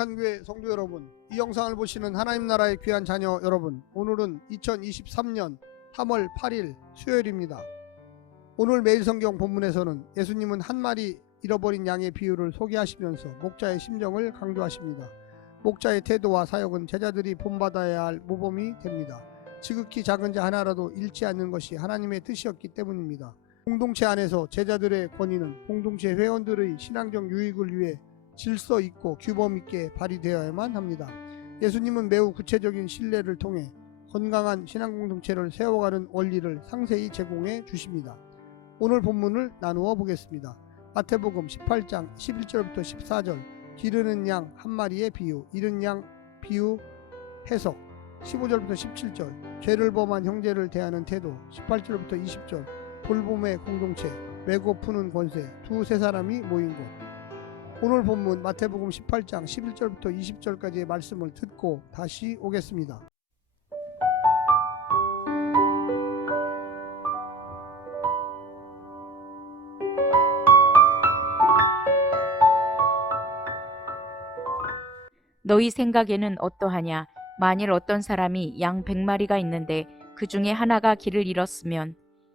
거룩한 교회 성도 여러분, 이 영상을 보시는 하나님 나라의 귀한 자녀 여러분, 오늘은 2023년 3월 8일 수요일입니다. 오늘 매일 성경 본문에서는 예수님은 한 마리 잃어버린 양의 비유를 소개하시면서 목자의 심정을 강조하십니다. 목자의 태도와 사역은 제자들이 본받아야 할 모범이 됩니다. 지극히 작은 자 하나라도 잃지 않는 것이 하나님의 뜻이었기 때문입니다. 공동체 안에서 제자들의 권위는 공동체 회원들의 신앙적 유익을 위해 질서 있고 규범 있게 발휘되어야만 합니다. 예수님은 매우 구체적인 신뢰를 통해 건강한 신앙 공동체를 세워가는 원리를 상세히 제공해 주십니다. 오늘 본문을 나누어 보겠습니다. 마태복음 18장 11절부터 14절, 기르는 양 한 마리의 비유, 잃은 양 비유 해석, 15절부터 17절, 죄를 범한 형제를 대하는 태도, 18절부터 20절, 돌봄의 공동체, 메고 푸는 권세, 두세 사람이 모인 곳. 오늘 본문 마태복음 18장 11절부터 20절까지의 말씀을 듣고 다시 오겠습니다. 너희 생각에는 어떠하냐? 만일 어떤 사람이 양 100마리가 있는데 그 중에 하나가 길을 잃었으면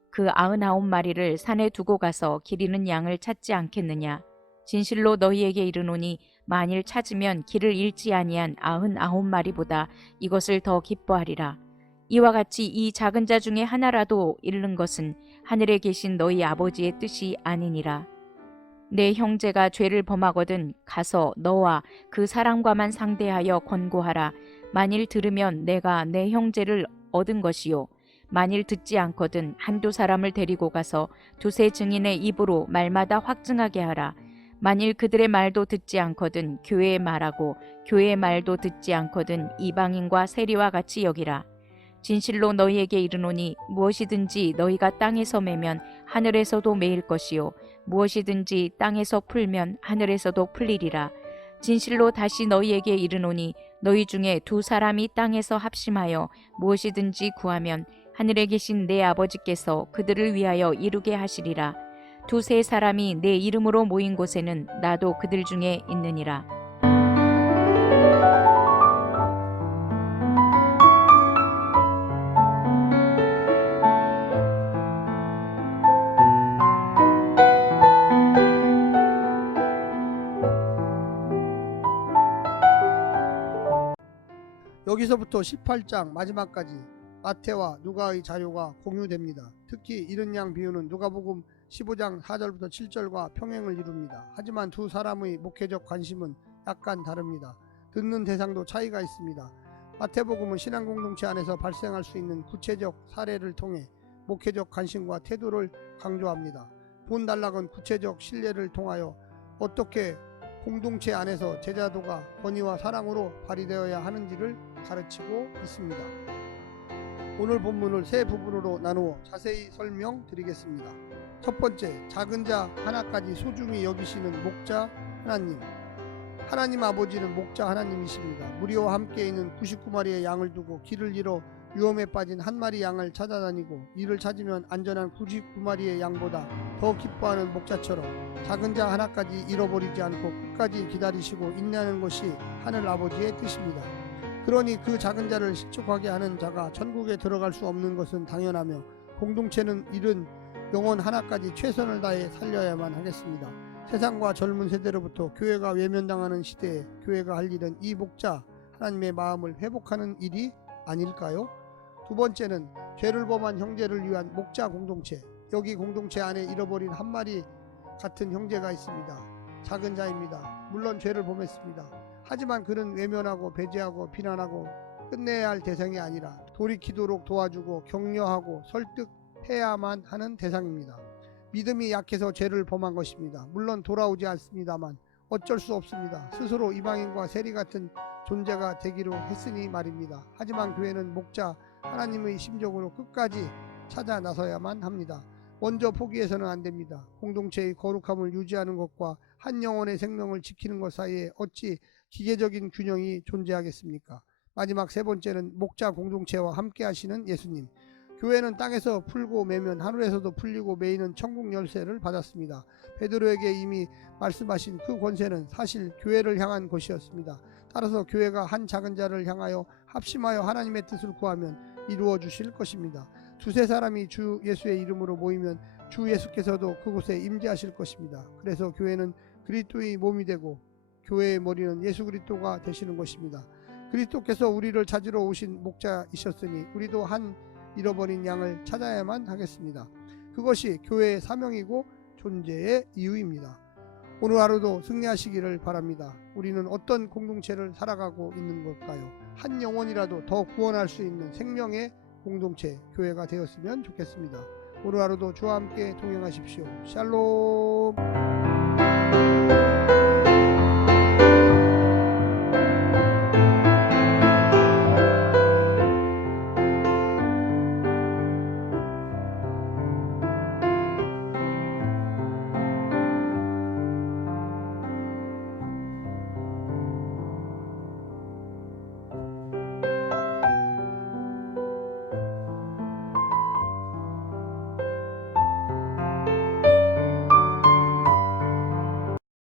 그 99마리를 산에 두고 가서 길 잃은 양을 찾지 않겠느냐? 진실로 너희에게 이르노니 만일 찾으면 길을 잃지 아니한 99마리보다 이것을 더 기뻐하리라. 이와 같이 이 작은 자 중에 하나라도 잃는 것은 하늘에 계신 너희 아버지의 뜻이 아니니라. 내 형제가 죄를 범하거든 가서 너와 그 사람과만 상대하여 권고하라. 만일 들으면 내가 내 형제를 얻은 것이요, 만일 듣지 않거든 한두 사람을 데리고 가서 두세 증인의 입으로 말마다 확증하게 하라. 만일 그들의 말도 듣지 않거든 교회의 말하고 교회의 말도 듣지 않거든 이방인과 세리와 같이 여기라. 진실로 너희에게 이르노니 무엇이든지 너희가 땅에서 매면 하늘에서도 매일 것이요, 무엇이든지 땅에서 풀면 하늘에서도 풀리리라. 진실로 다시 너희에게 이르노니 너희 중에 두 사람이 땅에서 합심하여 무엇이든지 구하면 하늘에 계신 내 아버지께서 그들을 위하여 이루게 하시리라. 두세 사람이 내 이름으로 모인 곳에는 나도 그들 중에 있느니라. 여기서부터 18장 마지막까지 마태와 누가의 자료가 공유됩니다. 특히 잃은 양 비유는 누가복음 15장 4절부터 7절과 평행을 이룹니다. 하지만 두 사람의 목회적 관심은 약간 다릅니다. 듣는 대상도 차이가 있습니다. 마태복음은 신앙 공동체 안에서 발생할 수 있는 구체적 사례를 통해 목회적 관심과 태도를 강조합니다. 본 단락은 구체적 신뢰를 통하여 어떻게 공동체 안에서 제자도가 권위와 사랑으로 발휘되어야 하는지를 가르치고 있습니다. 오늘 본문을 세 부분으로 나누어 자세히 설명드리겠습니다. 첫 번째, 작은 자 하나까지 소중히 여기시는 목자 하나님. 하나님 아버지는 목자 하나님이십니다. 무리와 함께 있는 99마리의 양을 두고 길을 잃어 위험에 빠진 한 마리 양을 찾아다니고 이를 찾으면 안전한 99마리의 양보다 더 기뻐하는 목자처럼 작은 자 하나까지 잃어버리지 않고 끝까지 기다리시고 인내하는 것이 하늘 아버지의 뜻입니다. 그러니 그 작은 자를 실족하게 하는 자가 천국에 들어갈 수 없는 것은 당연하며 공동체는 잃은 영혼 하나까지 최선을 다해 살려야만 하겠습니다. 세상과 젊은 세대로부터 교회가 외면당하는 시대에 교회가 할 일은 이 목자 하나님의 마음을 회복하는 일이 아닐까요? 두 번째는 죄를 범한 형제를 위한 목자 공동체. 여기 공동체 안에 잃어버린 한 마리 같은 형제가 있습니다. 작은 자입니다. 물론 죄를 범했습니다. 하지만 그는 외면하고 배제하고 비난하고 끝내야 할 대상이 아니라 돌이키도록 도와주고 격려하고 설득해야만 하는 대상입니다. 믿음이 약해서 죄를 범한 것입니다. 물론 돌아오지 않습니다만 어쩔 수 없습니다. 스스로 이방인과 세리 같은 존재가 되기로 했으니 말입니다. 하지만 교회는 목자 하나님의 심정으로 끝까지 찾아 나서야만 합니다. 먼저 포기해서는 안 됩니다. 공동체의 거룩함을 유지하는 것과 한 영혼의 생명을 지키는 것 사이에 어찌 기계적인 균형이 존재하겠습니까? 마지막 세 번째는 목자 공동체와 함께 하시는 예수님. 교회는 땅에서 풀고 매면 하늘에서도 풀리고 매이는 천국 열쇠를 받았습니다. 베드로에게 이미 말씀하신 그 권세는 사실 교회를 향한 것이었습니다. 따라서 교회가 한 작은 자를 향하여 합심하여 하나님의 뜻을 구하면 이루어 주실 것입니다. 두세 사람이 주 예수의 이름으로 모이면 주 예수께서도 그곳에 임재하실 것입니다. 그래서 교회는 그리스도의 몸이 되고 교회의 머리는 예수 그리스도가 되시는 것입니다. 그리스도께서 우리를 찾으러 오신 목자이셨으니 우리도 한 잃어버린 양을 찾아야만 하겠습니다. 그것이 교회의 사명이고 존재의 이유입니다. 오늘 하루도 승리하시기를 바랍니다. 우리는 어떤 공동체를 살아가고 있는 걸까요? 한 영혼이라도 더 구원할 수 있는 생명의 공동체, 교회가 되었으면 좋겠습니다. 오늘 하루도 주와 함께 동행하십시오. 샬롬.